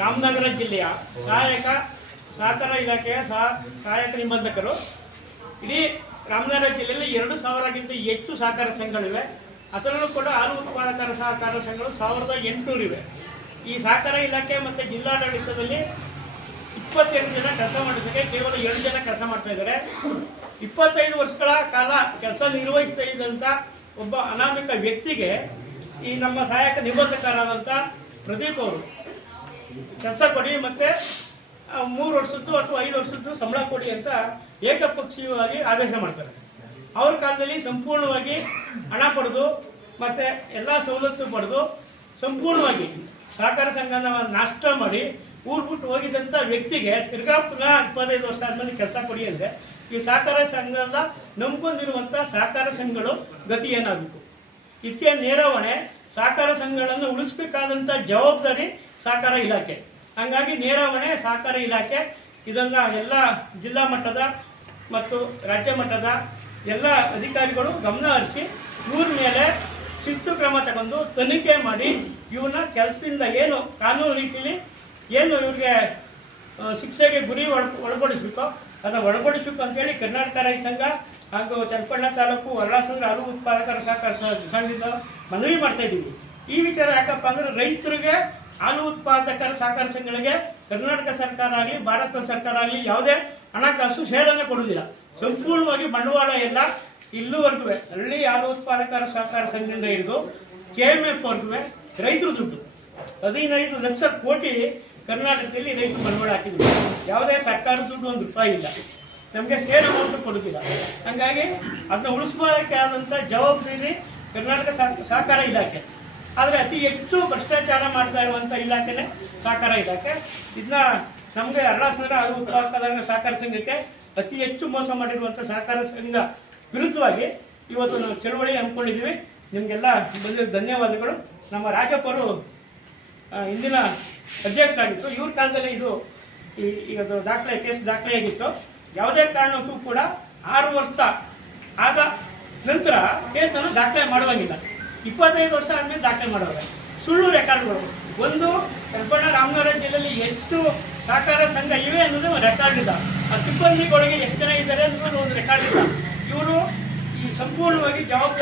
ರಾಮನಗರ ಜಿಲ್ಲೆಯ ಸಹಾಯಕ ಸಹಕಾರ ಇಲಾಖೆಯ ಸಹಾಯಕ ನಿಬಂಧಕರು. ಇಡೀ ರಾಮನಗರ ಜಿಲ್ಲೆಯಲ್ಲಿ 2000ಕ್ಕಿಂತ ಹೆಚ್ಚು ಸಹಕಾರ ಸಂಘಗಳಿವೆ. ಅದರಲ್ಲೂ ಕೂಡ ಹಾಲು ಉತ್ಪಾದಕರ ಸಹಕಾರ ಸಂಘಗಳು 1800 ಇವೆ. ಈ ಸಹಕಾರ ಇಲಾಖೆ ಮತ್ತು ಜಿಲ್ಲಾಡಳಿತದಲ್ಲಿ 22 ಜನ ಕೆಲಸ ಮಾಡಿದ್ದಾರೆ, ಕೇವಲ 7 ಜನ ಕೆಲಸ ಮಾಡ್ತಾ ಇದ್ದಾರೆ. 25 ವರ್ಷಗಳ ಕಾಲ ಕೆಲಸ ನಿರ್ವಹಿಸ್ತಾ ಇದ್ದಂಥ ಒಬ್ಬ ಅನಾಮಿಕ ವ್ಯಕ್ತಿಗೆ ಈ ನಮ್ಮ ಸಹಾಯಕ ನಿಬಂಧಕರಾದಂಥ ಪ್ರದೀಪ್ ಅವರು ಕೆಲಸ ಕೊಡಿ ಮತ್ತು 3 ವರ್ಷದ್ದು ಅಥವಾ 5 ವರ್ಷದ್ದು ಸಂಬಳ ಕೊಡಿ ಅಂತ ಏಕಪಕ್ಷೀಯವಾಗಿ ಆದೇಶ ಮಾಡ್ತಾರೆ. ಅವ್ರ ಕಾಲದಲ್ಲಿ ಸಂಪೂರ್ಣವಾಗಿ ಹಣ ಪಡೆದು ಮತ್ತು ಎಲ್ಲ ಸವಲತ್ತು ಪಡೆದು ಸಂಪೂರ್ಣವಾಗಿ ಸಹಕಾರ ಸಂಘನ ನಾಷ್ಟ ಮಾಡಿ ಊರು ಬಿಟ್ಟು ಹೋಗಿದ್ದಂಥ ವ್ಯಕ್ತಿಗೆ ತಿರ್ಗಾ ಪುನಃ 25 ವರ್ಷ ಆದಮೇಲೆ ಕೆಲಸ ಕೊಡಿ ಅಂದರೆ ಈ ಸಹಕಾರ ಸಂಘದ ನಂಬ್ಕೊಂಡಿರುವಂಥ ಸಹಕಾರ ಸಂಘಗಳು ಗತಿ ಏನಾಗಬೇಕು? ಇದಕ್ಕೆ ನೇರವಣೆ ಸಹಕಾರ ಸಂಘಗಳನ್ನು ಉಳಿಸಬೇಕಾದಂಥ ಜವಾಬ್ದಾರಿ ಸಹಕಾರ ಇಲಾಖೆ. ಹಾಗಾಗಿ ನೇರವಣೆ ಸಹಕಾರ ಇಲಾಖೆ ಇದನ್ನು ಎಲ್ಲ ಜಿಲ್ಲಾ ಮಟ್ಟದ ಮತ್ತು ರಾಜ್ಯ ಮಟ್ಟದ ಎಲ್ಲ ಅಧಿಕಾರಿಗಳು ಗಮನ ಹರಿಸಿ ಇವ್ರ ಮೇಲೆ ಶಿಸ್ತು ಕ್ರಮ ತಗೊಂಡು ತನಿಖೆ ಮಾಡಿ ಇವನ್ನ ಕೆಲಸದಿಂದ ಏನು ಕಾನೂನು ರೀತಿಯಲ್ಲಿ ಏನು ಇವ್ರಿಗೆ ಶಿಕ್ಷೆಗೆ ಗುರಿ ಒಳಪಡಿಸಬೇಕೋ ಅದನ್ನು ಒಳಪಡಿಸಬೇಕು ಅಂತೇಳಿ ಕರ್ನಾಟಕ ರೈತ ಸಂಘ ಹಾಗೂ ಚನ್ನಪಟ್ಟಣ ತಾಲೂಕು ವರಳಾಸಂದ್ರ ಹಾಲು ಉತ್ಪಾದಕರ ಸಹಕಾರ ಸಂಘದಿಂದ ಮನವಿ ಮಾಡ್ತಾ ಇದ್ದೀವಿ. ಈ ವಿಚಾರ ಯಾಕಪ್ಪ ಅಂದರೆ ರೈತರಿಗೆ ಹಾಲು ಉತ್ಪಾದಕರ ಸಹಕಾರ ಸಂಘಗಳಿಗೆ ಕರ್ನಾಟಕ ಸರ್ಕಾರ ಆಗಲಿ ಭಾರತ ಸರ್ಕಾರ ಆಗಲಿ ಯಾವುದೇ ಹಣಕಾಸು ಸೇರನ್ನು ಕೊಡುವುದಿಲ್ಲ. ಸಂಪೂರ್ಣವಾಗಿ ಬಂಡವಾಳ ಎಲ್ಲ ಇಲ್ಲಿವರೆಗೂ ಹಳ್ಳಿ ಹಾಲು ಉತ್ಪಾದಕರ ಸಹಕಾರ ಸಂಘದಿಂದ ಹಿಡಿದು KMF ವರ್ಗೂ ರೈತರು ದುಡ್ಡು 15 ಲಕ್ಷ ಕೋಟಿ ಕರ್ನಾಟಕದಲ್ಲಿ ರೈತರು ಬಂಡವಾಳ ಹಾಕಿದ್ರು. ಯಾವುದೇ ಸರ್ಕಾರದ ದುಡ್ಡು ₹1 ಇಲ್ಲ, ನಮಗೆ ಸೇರ್ ಅಮೌಂಟ್ ಕೊಡುತ್ತಿಲ್ಲ. ಹಾಗಾಗಿ ಅದನ್ನ ಉಳಿಸಬೇಕಾದಂಥ ಜವಾಬ್ದಾರಿ ಕರ್ನಾಟಕ ಸಹಕಾರ ಇಲಾಖೆ. ಆದರೆ ಅತಿ ಹೆಚ್ಚು ಭ್ರಷ್ಟಾಚಾರ ಮಾಡ್ತಾ ಇರುವಂಥ ಇಲಾಖೆನೇ ಸಹಕಾರ ಇಲಾಖೆ. ಇದನ್ನ ನಮಗೆ ಹರಳಾಸನಗರ ಹಾಲು ಉತ್ಪಾದಕರ ಸಹಕಾರ ಸಂಘಕ್ಕೆ ಅತಿ ಹೆಚ್ಚು ಮೋಸ ಮಾಡಿರುವಂಥ ಸಹಕಾರ ಸಂಘ ವಿರುದ್ಧವಾಗಿ ಇವತ್ತು ನಾವು ಚಳವಳಿ ಹಮ್ಮಿಕೊಂಡಿದ್ದೀವಿ. ನಿಮಗೆಲ್ಲ ಬಂದಿರೋ ಧನ್ಯವಾದಗಳು. ನಮ್ಮ ರಾಜಪ್ಪರು ಇಂದಿನ ಅಧ್ಯಕ್ಷರಾಗಿತ್ತು. ಇವ್ರ ಕಾಲದಲ್ಲಿ ಈಗ ಕೇಸ್ ದಾಖಲೆಯಾಗಿತ್ತು. ಯಾವುದೇ ಕಾರಣಕ್ಕೂ ಕೂಡ 6 ವರ್ಷ ಆದ ನಂತರ ಕೇಸನ್ನು ದಾಖಲೆ ಮಾಡುವಂಗಿಲ್ಲ. 25 ವರ್ಷ ಆದಮೇಲೆ ದಾಖಲೆ ಮಾಡೋದು ಸುಳ್ಳು ರೆಕಾರ್ಡ್ಗಳು. ಒಂದು ಚನ್ನಪಟ್ಟಣ ರಾಮನಗರ ಜಿಲ್ಲೆಯಲ್ಲಿ ಎಷ್ಟು ಸಹಕಾರ ಸಂಘ ಇವೆ ಅನ್ನೋದು ರೆಕಾರ್ಡ್ ಇಲ್ಲ. ಆ ಸಿಬ್ಬಂದಿಗಳಿಗೆ ಎಷ್ಟು ಜನ ಇದ್ದಾರೆ ಅನ್ನೋದು ಒಂದು ರೆಕಾರ್ಡ್ ಇಲ್ಲ. ಇವರು ಈ ಸಂಪೂರ್ಣವಾಗಿ ಜವಾಬ್ದಾರಿ